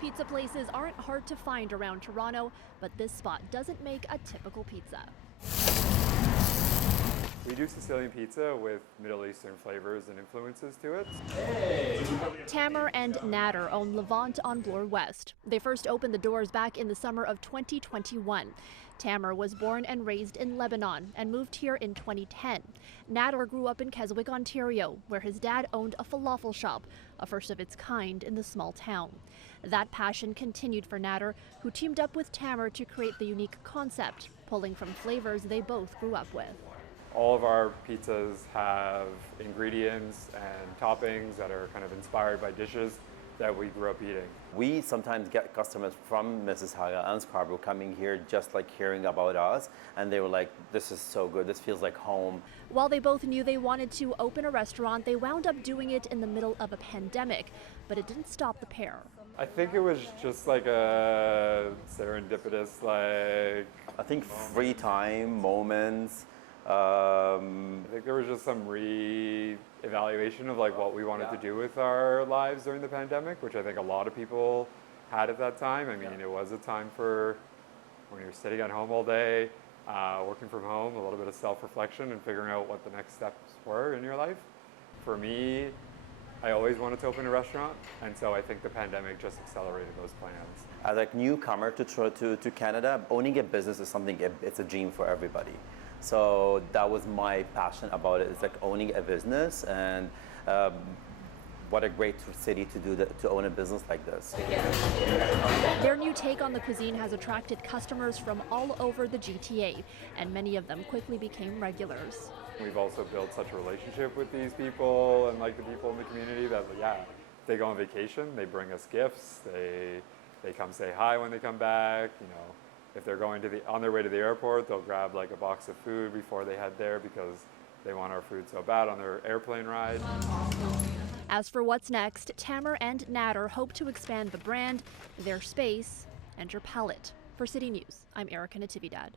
Pizza places aren't hard to find around Toronto, but this spot doesn't make a typical pizza. We do Sicilian pizza with Middle Eastern flavors and influences to it. Tamer and Nader own Levant on Bloor West. They first opened the doors back in the summer of 2021. Tamer was born and raised in Lebanon and moved here in 2010. Nader grew up in Keswick, Ontario, where his dad owned a falafel shop, a first of its kind in the small town. That passion continued for Nader, who teamed up with Tamer to create the unique concept, pulling from flavors they both grew up with. All of our pizzas have ingredients and toppings that are kind of inspired by dishes that we grew up eating. We sometimes get customers from Mississauga and Scarborough coming here just like hearing about us, and they were like, this is so good, this feels like home. While they both knew they wanted to open a restaurant, they wound up doing it in the middle of a pandemic, but it didn't stop the pair. I think it was just like a serendipitous, I think free time, moments. I think there was just some re-evaluation of like what we wanted to do with our lives during the pandemic, which I think a lot of people had at that time. I mean, it was a time for when you're sitting at home all day, working from home, a little bit of self-reflection and figuring out what the next steps were in your life. For me, I always wanted to open a restaurant, and so I think the pandemic just accelerated those plans. As a newcomer to Canada, owning a business is something, it's a dream for everybody. So that was my passion about it. It's like owning a business, and what a great city to own a business like this. Their new take on the cuisine has attracted customers from all over the GTA, and many of them quickly became regulars. We've also built such a relationship with these people and like the people in the community that, yeah, they go on vacation, they bring us gifts, they come say hi when they come back, you know. If they're going on their way to the airport, they'll grab like a box of food before they head there because they want our food so bad on their airplane ride. As for what's next, Tamer and Nader hope to expand the brand, their space, and your palate. For City News, I'm Natividad.